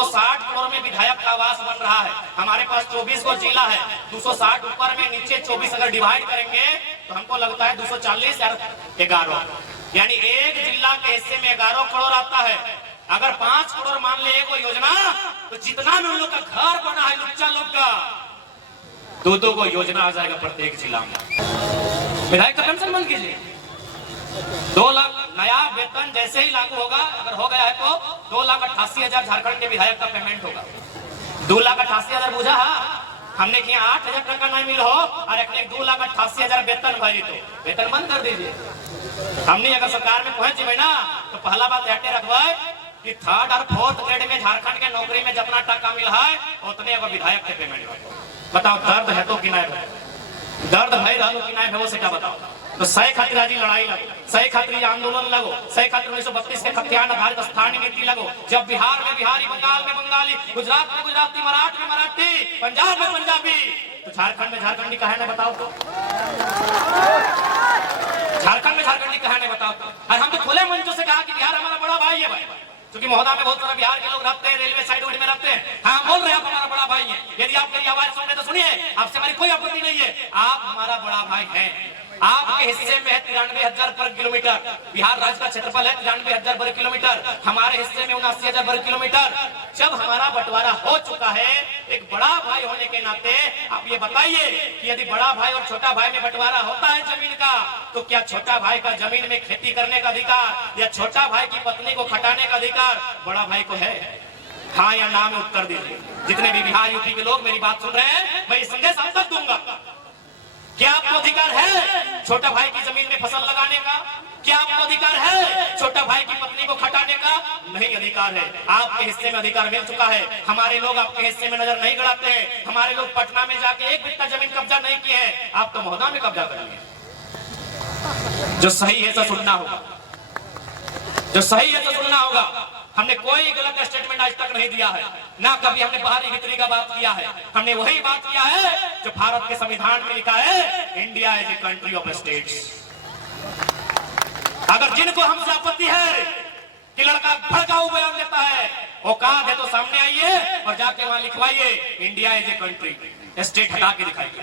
260 करोड़ में विधायक का आवास बन रहा है। हमारे पास 24 को जिला है, 260 ऊपर में नीचे 24 अगर डिवाइड करेंगे तो हमको लगता है 240 और 11, यानी एक जिला के हिस्से में 11 करोड़ आता है। अगर 5 करोड़ मान ले कोई योजना, तो जितना भी उन लोग का घर बना है लुच्चा लोग का, 2-2 को योजना आ जाएगा प्रत्येक जिला में। विधायक का पेंशन बंद कीजिए, 2 लाख नया वेतन जैसे ही लागू होगा, अगर हो गया है तो 2,88,000 झारखंड के विधायक का पेमेंट होगा। 2,88,000 बुझा हमने किया 8,000 टका नहीं मिल हो और एक 2,88,000 वेतन भाई, तो वेतन बंद कर दीजिए। हमने अगर सरकार में पहुंच जाए ना तो पहला बात हटे रखवा कि 3rd और 4th ग्रेड में झारखंड के नौकरी में जितना टका मिल है उतने अगर विधायक के पेमेंट हो। बताओ दर्द है तो कि नहीं, दर्द है रहलो कि नहीं है, वो से क्या बताओ। तो सही खातिर आज लड़ाई लगो, सही खातिर आंदोलन लगो, सही खातिर 1932 के खतियान आधारित स्थानीय नीति लगो। जब बिहार में बिहारी, बंगाल में बंगाली, गुजरात में गुजराती, मराठ में मराठी, पंजाब में पंजाबी, तो झारखंड में झारखंडी कहा है, बताओ तो। झारखंड में झारखंडी कहा है, बताओ तो। और हम तो खुले मंचों से कहा कि बिहार हमारा बड़ा भाई है भाई, क्योंकि महोदा में बहुत सारा बिहार के लोग रहते हैं, रेलवे साइड में रहते हैं। हाँ बोल रहे हैं आप हमारा बड़ा भाई है, यदि आप मेरी आवाज सुन रहे तो सुनिए, आपसे हमारी कोई आपत्ति नहीं है, आप हमारा बड़ा भाई हैं। आपके हिस्से में है 93,000 वर्ग किलोमीटर, बिहार राज्य का क्षेत्रफल है 93,000 वर्ग किलोमीटर, हमारे हिस्से में 79,000 वर्ग किलोमीटर। जब हमारा बंटवारा हो चुका है, एक बड़ा भाई होने के नाते आप ये बताइए कि यदि बड़ा भाई और छोटा भाई में बंटवारा होता है जमीन का, तो क्या छोटा भाई का जमीन में खेती करने का अधिकार या छोटा भाई की पत्नी को खटाने का अधिकार बड़ा भाई को है? हाँ या ना में उत्तर दीजिए। जितने भी बिहार यूपी के लोग मेरी बात सुन रहे हैं, मैं ये संदेश आप तक दूंगा। क्या आपको अधिकार है छोटा भाई की जमीन में फसल लगाने का? क्या आपको अधिकार है छोटा भाई की पत्नी को खटाने का? नहीं अधिकार है। आपके हिस्से में अधिकार मिल चुका है। हमारे लोग आपके हिस्से में नजर नहीं गड़ाते हैं। हमारे लोग पटना में जाके 1 बिट्टा जमीन कब्जा नहीं किए हैं, आप तो महोदा में कब्जा कर लिए। जो सही है तो सुनना होगा, जो सही है तो सुनना होगा। हमने कोई गलत स्टेटमेंट आज तक नहीं दिया है, ना कभी हमने बाहरी भीतरी का बात किया है। हमने वही बात किया है जो भारत के संविधान में लिखा है, India is a country of states. अगर जिनको हमसे आपत्ति है कि लड़का भड़काऊ बयान देता है, औकात है तो सामने आइए और जाके वहां लिखवाइए India is a country, state हटा के दिखाइए।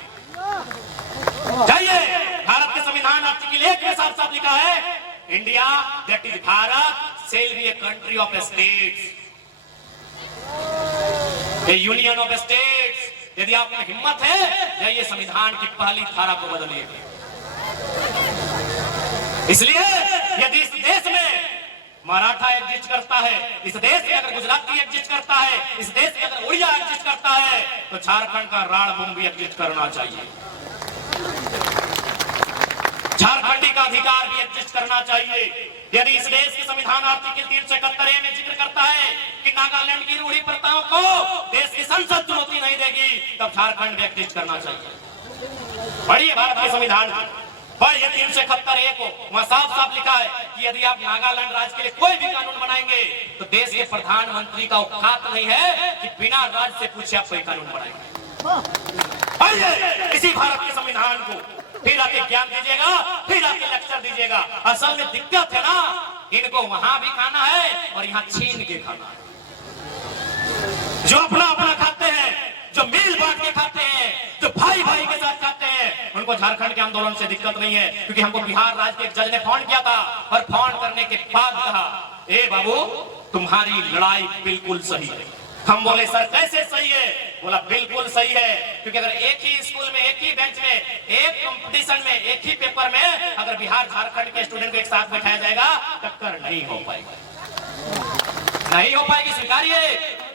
जाइए, भारत के संविधान आर्टिकल 1 में साफ साफ लिखा है, India that is Bharat shall be a country of states, a union of states। यदि आप में हिम्मत है, जाइए संविधान की पहली धारा को बदलिए। इसलिए यदि इस देश में मराठा एग्जिस्ट करता है, इस देश में अगर गुजराती एग्जिस्ट करता है, इस देश में अगर उड़िया एग्जिस्ट करता है, तो झारखंड का रणभूमि भी एग्जिस्ट करना चाहिए। झारखंडी का अधिकार भी एग्जिस्ट करना चाहिए। यदि इस देश के संविधान आर्टिकल 371 में जिक्र करता है कि नागालैंड की रूढ़ी प्रथाओं को देश की संसद चुनौती नहीं देगी, तब झारखंड भी एग्जिस्ट करना चाहिए। पढ़िए भारत के संविधान पर ये 371 को वहां साफ साफ लिखा है कि यदि आप नागालैंड राज्य के लिए कोई भी कानून बनाएंगे तो देश के प्रधानमंत्री का औकात नहीं है कि बिना राज्य से पूछे आप कोई कानून बनाएंगे। इसी भारत के संविधान को फिर आके ज्ञान दीजिएगा, फिर आके लेक्चर दीजिएगा। असल में दिक्कत है ना, इनको वहां भी खाना है और यहाँ छीन के खाना है। जो अपना अपना खाते हैं, जो मिल बांट के खाते हैं, जो भाई भाई के साथ खाते हैं, उनको झारखंड के आंदोलन से दिक्कत नहीं है। क्योंकि हमको बिहार राज्य के एक जज ने फोन किया था और फोन करने के बाद कहा, ए बाबू तुम्हारी लड़ाई बिल्कुल सही है। हम बोले सर कैसे सही है? बोला बिल्कुल सही है, क्योंकि अगर एक ही स्कूल में, एक ही बेंच में, एक कंपटीशन में, एक ही पेपर में अगर बिहार झारखंड के स्टूडेंट को एक साथ बैठाया जाएगा, टक्कर नहीं हो पाएगी, नहीं हो पाएगी। स्वीकारिए,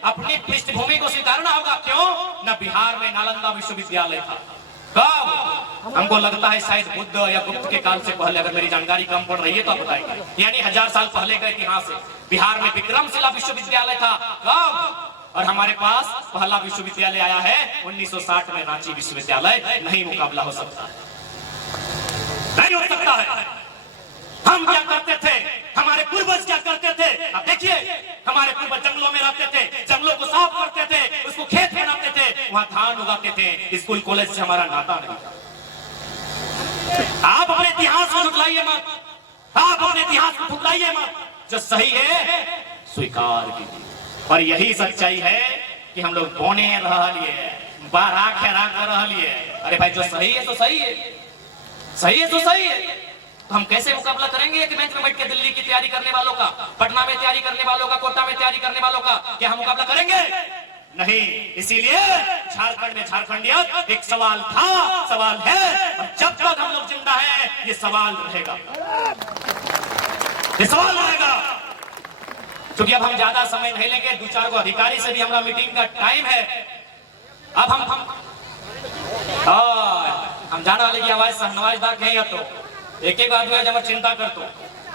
अपनी पृष्ठभूमि को स्वीकारना होगा। क्यों? न बिहार में नालंदा विश्वविद्यालय था। कब? हमको लगता है शायद बुद्ध या गुप्त के काल से पहले, अगर मेरी जानकारी कम पड़ रही है तो आप बताएंगे। यानी 1000 साल पहले का इतिहास है। बिहार में विक्रमशिला विश्वविद्यालय था। कब? और हमारे पास पहला विश्वविद्यालय आया है 1960 में, रांची विश्वविद्यालय। नहीं मुकाबला हो सकता, नहीं हो सकता है। हम क्या करते थे, हमारे पूर्वज क्या करते थे? आप देखिए, हमारे पूर्वज जंगलों में रहते थे, जंगलों को साफ करते थे, उसको खेत बनाते थे, वहां धान उगाते थे। स्कूल कॉलेज से हमारा नाता नहीं था। आप अपने इतिहास को झुठलाइए मत, आप अपने इतिहास को ठुकराइए मत। जो सही है स्वीकार कीजिए, और यही सच्चाई है कि हम लोग बोने रह लिए, बारह खेरा कर रह लिए। अरे भाई जो सही है तो सही है, सही है तो सही है, तो हम कैसे मुकाबला करेंगे कि बेंच में बैठ के दिल्ली की तैयारी करने वालों का, पटना में तैयारी करने वालों का, कोटा में तैयारी करने वालों का? क्या हम मुकाबला करेंगे? नहीं। इसीलिए झारखंड में झारखंडियत एक सवाल था, सवाल है, और जब तक हम लोग जिंदा हैं ये सवाल रहेगा, ये सवाल रहेगा। क्योंकि अब हम ज्यादा समय नहीं लेंगे, दो चार को अधिकारी से भी हमारा मीटिंग का टाइम है। अब हम जाने वाले की आवाज सहनवाज दाग नहीं है, तो एक एक आदमी जब चिंता कर तो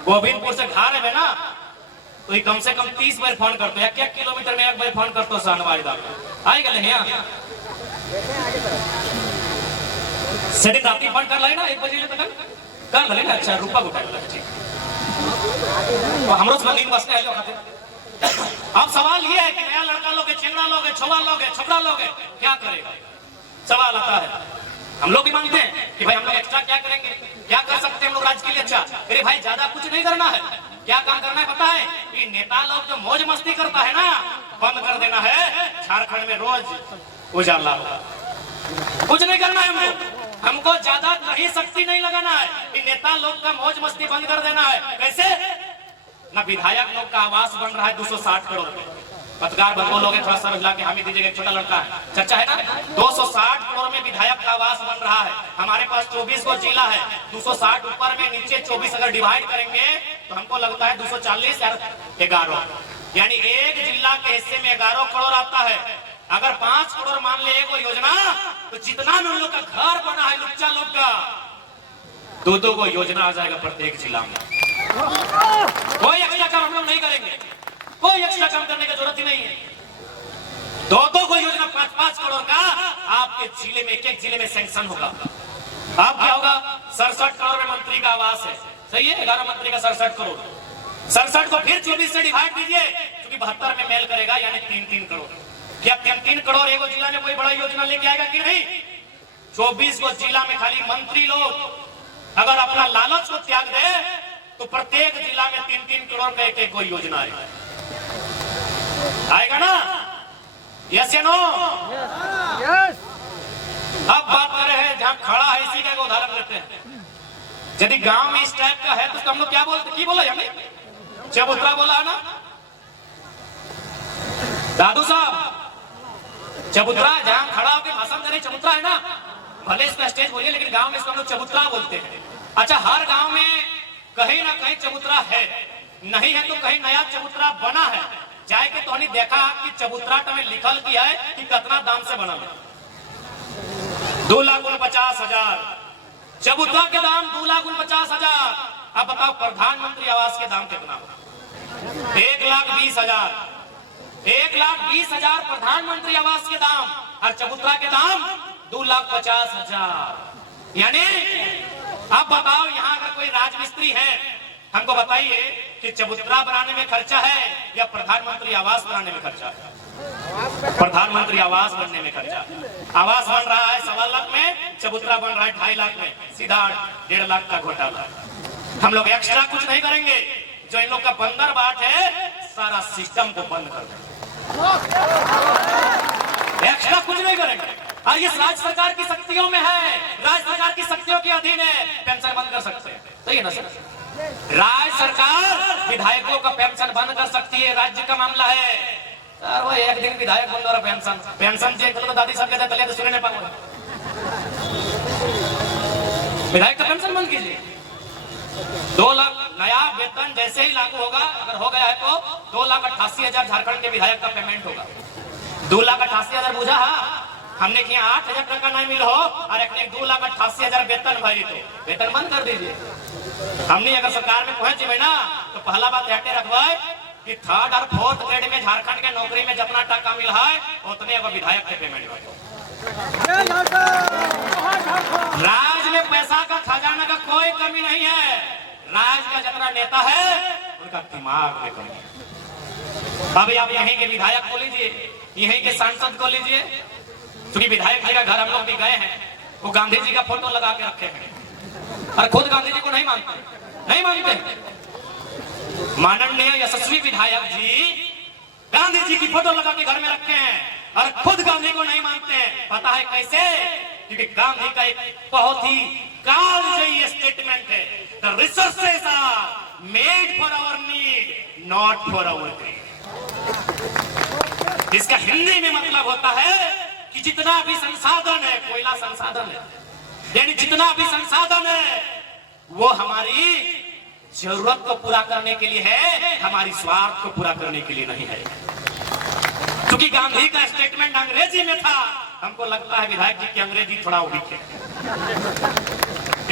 गोविंदपुर से घर है ना, तो ये कम से कम 30 बार फोन करते हैं, 1 किलोमीटर में 1 बार फोन करते हो सहनवाज दाग आई गए यहाँ सेटिंग राती फोन कर लेना 1 बजे तक कर लेना। अच्छा रुपा उठा ठीक, तो हम रोज नींद बसने आए खाते। अब सवाल ये है कि नया लड़का लोगे, चिंगड़ा लोगे, छोड़ा लोगे, छोकरा लोगे, क्या करेगा? सवाल आता है। हम लोग भी मांगते हैं कि भाई हम लोग एक्स्ट्रा क्या करेंगे, क्या कर सकते हैं हम लोग राज्य के लिए? अच्छा अरे भाई ज्यादा कुछ नहीं करना है, क्या काम करना है पता है? कि नेता लोग जो मौज मस्ती करता है ना, बंद कर देना है। झारखंड में रोज उजाला, कुछ नहीं करना है हमको ज्यादा नहीं शक्ति नहीं लगाना है कि नेता लोग का मौज मस्ती बंद कर देना है। कैसे? ना विधायक लोग का आवास बन रहा है 260 करोड़ में, पत्रकार बंधु लोग थोड़ा सर हिला के हम ही दीजिएगा, छोटा लड़का है, चर्चा है ना, 260 करोड़ में विधायक का आवास बन रहा है। हमारे पास 24 को जिला है, 260 ऊपर में नीचे 24 अगर डिवाइड करेंगे तो हमको लगता है 240 या 11, यानी एक जिला के हिस्से में 11 करोड़ आता है। अगर 5 करोड़ मान ले एक योजना, तो जितना भी उन लोग का घर बना है लुच्चा लोग का, 2-2 को योजना आ जाएगा प्रत्येक जिला में। कोई एक्स्ट्रा काम हम लोग नहीं करेंगे, कोई एक्स्ट्रा काम करने की जरूरत ही नहीं है। 2-2 को योजना 5-5 करोड़ का आपके जिले में, एक जिले में सैंक्शन होगा। आप क्या होगा? 67 करोड़ में मंत्री का आवास है, सही है, 11 मंत्री का 67 करोड़, 67 को फिर 24 से डिवाइड कीजिए, क्योंकि 72 में मेल करेगा, यानी 3-3 करोड़। क्या 3-3 करोड़ एगो जिला में कोई बड़ा योजना लेके आएगा कि नहीं? 24 को जिला में खाली मंत्री लोग अगर अपना लालच को त्याग दे तो प्रत्येक जिला में 3-3 करोड़ का एक कोई योजना आएगा ना? यस या नो? यस। अब बात कर रहे हैं जहां खड़ा है इसी का उदाहरण लेते हैं। यदि गांव में इस टाइप का है तो हम लोग क्या बोलते, की बोला हमने? चबूतरा बोला ना दादू साहब, चबूतरा जहां खड़ा होकर भाषण दे रहे चबूतरा है ना, भले इसका स्टेज बोलिए, लेकिन गांव में इसको हम लोग चबूतरा बोलते हैं। अच्छा हर गांव में कहीं ना कहीं चबूतरा है, नहीं है तो कहीं नया चबूतरा बना है। जाए के तो हमने देखा कि चबूतरा में लिखल किया है कि कितना दाम से बना है, 2,49,000 चबूतरा के दाम 2,49,000। अब बताओ प्रधानमंत्री आवास के दाम कितना? 1,20,000, 1,20,000 प्रधानमंत्री आवास के दाम, और चबूतरा के दाम 2,50,000। यानी अब बताओ यहाँ अगर कोई राजमिस्त्री है, हमको बताइए कि चबूतरा बनाने में खर्चा है या प्रधानमंत्री आवास बनाने में खर्चा है? प्रधानमंत्री आवास बनने में खर्चा। आवास बन रहा है 1.25 लाख में, चबूतरा बन रहा है 2.5 लाख में, सीधा 1.5 लाख का घोटाला। हम लोग एक्स्ट्रा कुछ नहीं करेंगे, जो इन लोग का बंदर बाट है सारा सिस्टम को बंद कर देंगे, एक्स्ट्रा कुछ नहीं करेंगे। और ये राज्य सरकार की शक्तियों में है, राज्य सरकार की शक्तियों के अधीन है, पेंशन बंद कर सकते हैं, सही है ना सर? राज्य सरकार विधायकों का पेंशन बंद कर सकती है, राज्य का मामला है सर। वो एक दिन विधायक बंद और पेंशन देख लो, दादी साहब कहते हैं सुनने पाऊंगा, विधायक का पेंशन बंद कीजिए। 2 लाख नया वेतन जैसे ही लागू होगा, अगर हो गया है तो 2,88,000 झारखंड के विधायक का पेमेंट होगा। 2,88,000 बुझा है हमने कि 8,000 टका नहीं मिल हो और एक 2,88,000 वेतन भरी, तो वेतन बंद कर दीजिए। हमने अगर सरकार में पहुंच जाए ना तो पहला बात हटे रखवाए कि 3rd और 4th ग्रेड में झारखंड के नौकरी में जितना टका मिल है उतने अगर विधायक के पेमेंट हो। राज्य में पैसा का खजाना का कोई कमी नहीं है, राज्य का जितना नेता है उनका दिमाग में कमी है। अभी आप यहीं के विधायक को लीजिए, यहीं के सांसद को लीजिए, क्योंकि विधायक जी का घर हम लोग भी गए हैं, वो गांधी जी का फोटो लगा के रखे हैं और खुद गांधी जी को नहीं मानते। माननीय यशस्वी विधायक जी गांधी जी की फोटो लगा के घर में रखे हैं और खुद गांधी को नहीं मानते हैं। पता है कैसे? क्योंकि गांधी का एक बहुत ही कालजयी स्टेटमेंट है, the resources are made for our need not for our greed. इसका हिंदी में मतलब होता है कि जितना भी संसाधन है, कोयला संसाधन है, यानी जितना भी संसाधन है वो हमारी जरूरत को पूरा करने के लिए है, हमारी स्वार्थ को पूरा करने के लिए नहीं है। क्योंकि गांधी का स्टेटमेंट अंग्रेजी में था, हमको लगता है विधायक जी की अंग्रेजी थोड़ा वीक है,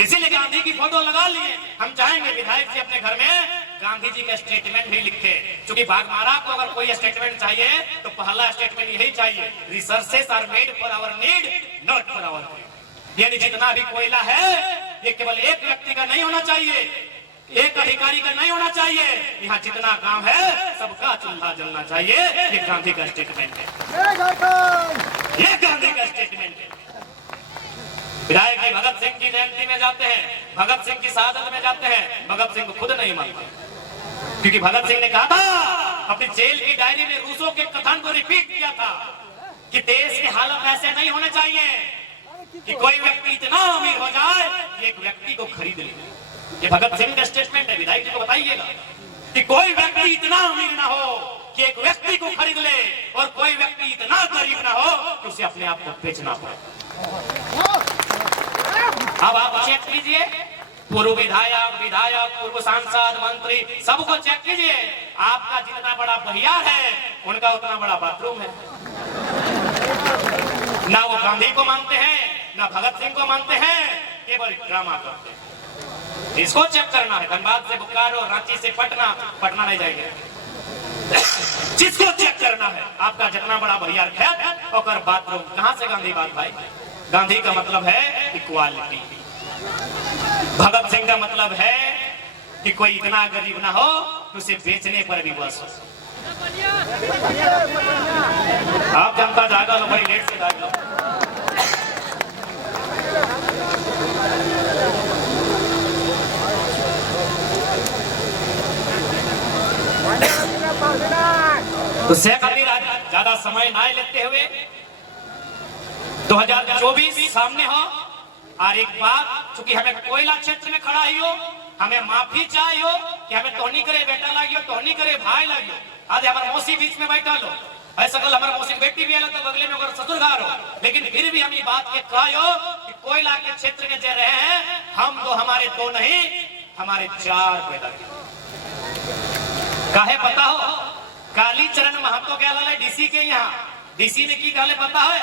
इसीलिए गांधी की फोटो लगा लिए। हम चाहेंगे विधायक जी अपने घर में गांधी जी का स्टेटमेंट भी लिखे, क्योंकि बाघमारा को अगर कोई स्टेटमेंट चाहिए तो पहला स्टेटमेंट यही चाहिए, resources are made for our need not for our greed. यानी जितना भी कोयला है ये केवल एक व्यक्ति का नहीं होना चाहिए, एक अधिकारी का नहीं होना चाहिए, यहाँ जितना गांव है सबका चूल्हा जलना चाहिए। ये गांधी का स्टेटमेंट है, ये गांधी का स्टेटमेंट है। विधायक जी भगत सिंह की जयंती में जाते हैं, भगत सिंह की शहादत में जाते हैं, भगत सिंह को खुद नहीं मानते, क्योंकि भगत सिंह ने कहा था अपनी जेल की डायरी में रूसों के कथन को रिपीट किया था कि देश की हालत ऐसे नहीं होने चाहिए कि कोई व्यक्ति इतना अमीर हो जाए कि एक व्यक्ति को खरीद ले। ये भगत सिंह का स्टेटमेंट है। विधायक जी को बताइएगा कि कोई व्यक्ति इतना अमीर ना हो कि एक व्यक्ति को खरीद ले, और कोई व्यक्ति इतना गरीब ना हो कि उसे अपने आप को बेचना पड़े। अब आप चेक कीजिए, पूर्व विधायक, पूर्व सांसद, मंत्री, सबको चेक कीजिए, आपका जितना बड़ा बहियार है उनका उतना बड़ा बाथरूम है। ना वो गांधी को मानते हैं, ना भगत सिंह को मानते हैं, केवल ड्रामा करते हैं। इसको चेक करना है। धनबाद से बोकारो, रांची से पटना नहीं जाएंगे। जिसको चेक करना है आपका जितना बड़ा बहियार खेत और बाथरूम, कहां से गांधी बात भाई? गांधी का मतलब है इक्वालिटी, भगत सिंह का मतलब है कि कोई इतना गरीब ना हो तो उसे बेचने पर भी बस हो। आप जनता जागा लो, बड़ी लेट से जाग लो। तो शेख अमीर ज्यादा समय ना लेते हुए 2024 सामने हो, और एक बात, चूंकि हमें कोयला क्षेत्र में खड़ा ही हो, हमें माफी चाहिए कि हमें तोहनी करे बेटा लागियो, तोहनी करे भाई लागियो। आज हमारे मौसी बीच में बैठा लो, ऐसा कल हमारे मौसी बेटी भी है तो बगले में अगर ससुरघर हो, लेकिन फिर भी हम ये बात के कहो कि कोयला के क्षेत्र में जे रहे हैं हम तो हमारे दो नहीं, हमारे 4 पैदा काहे पता हो? कालीचरण महतो क्या लाले डीसी के यहाँ, डीसी ने की कहले पता है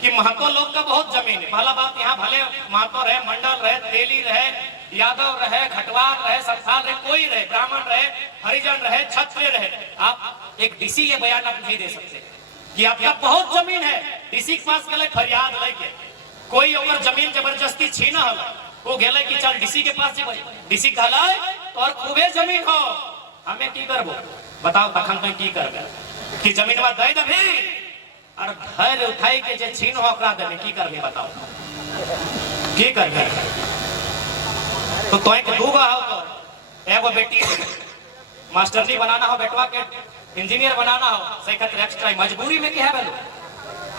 कि महतो लोग का बहुत जमीन है। पहला बात, यहाँ भले महतो रहे, मंडल रहे, तेली रहे, यादव रहे, घटवार रहे, संथाल रहे, कोई रहे, ब्राह्मण रहे, हरिजन रहे, क्षत्रिय रहे, आप एक डीसी ये बयान आप नहीं दे सकते कि आपका बहुत जमीन है। डीसी के पास गए फरियाद लेके, कोई अगर जमीन जबरदस्ती छीना हो, वो गए कि चल डीसी के पास जेबै, डीसी कहला और खूबे जमीन हो, हमें की करबो बताओ, तखन तो की करबे कि जमीन में दे दे और घर उठाई के जे छीन हो ओकरा देने की करबे बताओ, की करबे? तो तोय के दूगो हो, तो एगो बेटी मास्टरनी बनाना हो, बेटवा के इंजीनियर बनाना हो, सही खातिर एक्स्ट्रा मजबूरी में क्या है बेलो?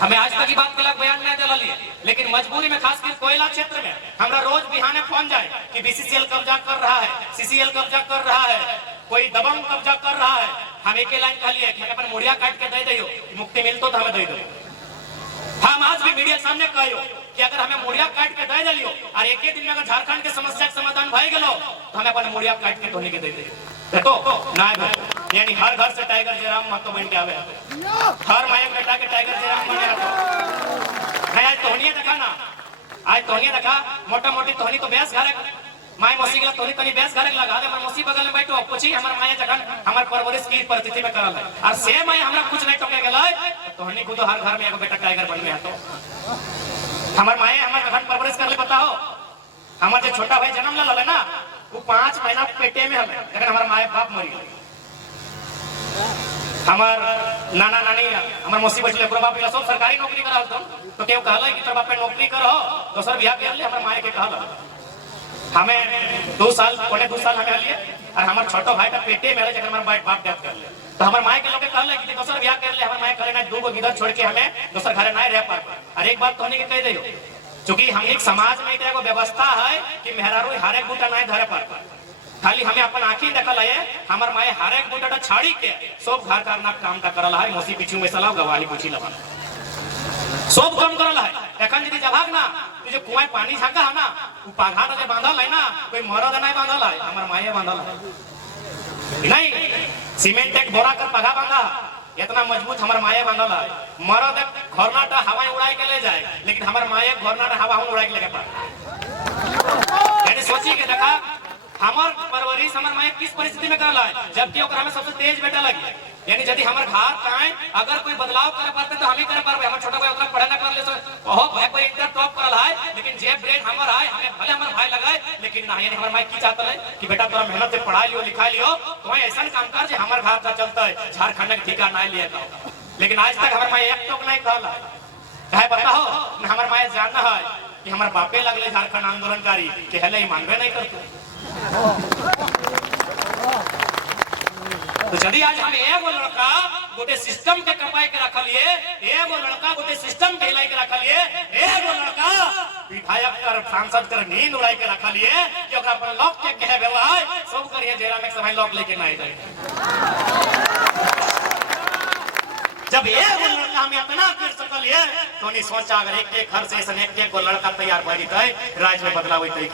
हमें आज तक की बात के लग बयान नहीं दिला, लेकिन मजबूरी में खासकर कोयला क्षेत्र में हमरा रोज बिहाने फोन जाए कि बीसीसीएल कब्जा कर रहा है, सीसीएल कब्जा कर रहा है, कोई दबंग कब्जा कर रहा है। हम एक लाइन कहलिए मैंने अपन मुड़िया काट के दे दियो, मुक्ति मिलतो तो हमें दे दो। हम आज भी मीडिया सामने कहियो कि अगर हमें मुड़िया काट के दे दियो और एक ही दिन में अगर झारखंड के समस्या के समाधान भई गेलो तो हमें अपन मुड़िया काट के धोनी के दे दियो। देखो ना यानी हर घर से टाइगर जयराम महतो बन के आवे, हर माया बेटा के टाइगर जयराम बने रहते। आज तोहनी देखा ना, आज तोहनी देखा मोटा मोटी तोहनी तो बेस घर माय मौसी के तोहनी तनी बेस घर लगा दे, हमर मौसी बगल में बैठो पूछी हमर माया जखन हमर परवरिश की परिस्थिति में करल है और से माय हमरा कुछ नहीं टोके गेलै, तोहनी को तो हर घर में एगो बेटा टाइगर बन में हतो। हमर माया हमर जखन परवरिश करले पता हो, हमर जे छोटा भाई जन्म ले ना वो 5 महीना पेटे में हमें, लेकिन हमार माए बाप मरी गए। हमार नाना नानी हमार मौसी बैठले ओकरा बाप सब सरकारी नौकरी कराल तो केहू कहले कि तोर बाप नौकरी करहो, दोसर बियाह कर ले, हमर माए के कहला। हमें 2 साल पौने 2 साल हमें लिए और हमार छोटो भाई का पेटे में रहे, जखन हमार बाप डेथ कर ले। तो हमारे माए के लोग कहले कि दोसर ब्याह कर ले, हमारे माए करे ना दू गो गिदर छोड़ के हमें दोसर घरे नहीं रह पाए। अरे एक बात कहने के कह दे, क्योंकि हम एक समाज में एगो व्यवस्था है कि मेहरारू हर एक बूटा नहीं धरे पर, खाली हमें अपन आंखी देखल है। हमार माए हर एक बूटा छाड़ी के सब घर करना काम का करल है। मोसी पीछू में सलाह गवाही पूछी लगा सब काम करल है। एखन यदि जभाग ना जो कुआं पानी झाका है ना, वो पाघा जे बांधल है ना, कोई मरद नहीं बांधल है, हमार माए बांधल है। नहीं सीमेंट एक बोरा कर पगा बांधा, इतना मजबूत हमार माए बांधल है। मरद घरनाटा हवा उड़ाई के ले जाए, लेकिन हमार माए घरनाटा हवा उड़ाई के लेके पाए। यानी सोची के देखा हमार परवरिश हमार माए किस परिस्थिति में करला है, जबकि ओकरा में सबसे तेज बेटा लगी। यानी यदि हमार घर काए अगर कोई बदलाव करे पड़ते तो हम ही करे पारबे। हमर छोटा भाई उतना पढ़े ना कर ले, ओहो भाई कोई इंटर टॉप करल है, लेकिन जे ब्रेन हमार है हमें भले हमार भाई लगाए, लेकिन ना यानी हमार माई की चाहता है कि बेटा तोरा मेहनत से पढ़ा लियो लिखा लियो, तो ऐसा काम कर जे हमार घर का चलता है, झारखंड के ठिका नहीं लिए तो। लेकिन आज तक हमार माई एक टोक नहीं कहला है। चाहे बताओ ना हमार माई जानना है कि हमार बापे लगले झारखंड आंदोलनकारी के हले मानबे नहीं करते। तो यदि आज हम एगो लड़का गोटे सिस्टम के कपाई के रखलिए, एगो लड़का गोटे सिस्टम के हिलाई के रखलिए, एगो लड़का विधायक कर सांसद कर नींद उड़ाई के रखलिए कि ओकरा पर लॉक के कहे व्यवहार सब करिए जेरा में समय लॉक लेके नहीं जाए। जब एगो लड़का हम इतना कर सकलिए तो नहीं सोचा अगर एक घर से एक को लड़का तैयार भई जाए, राज्य में बदलाव होई।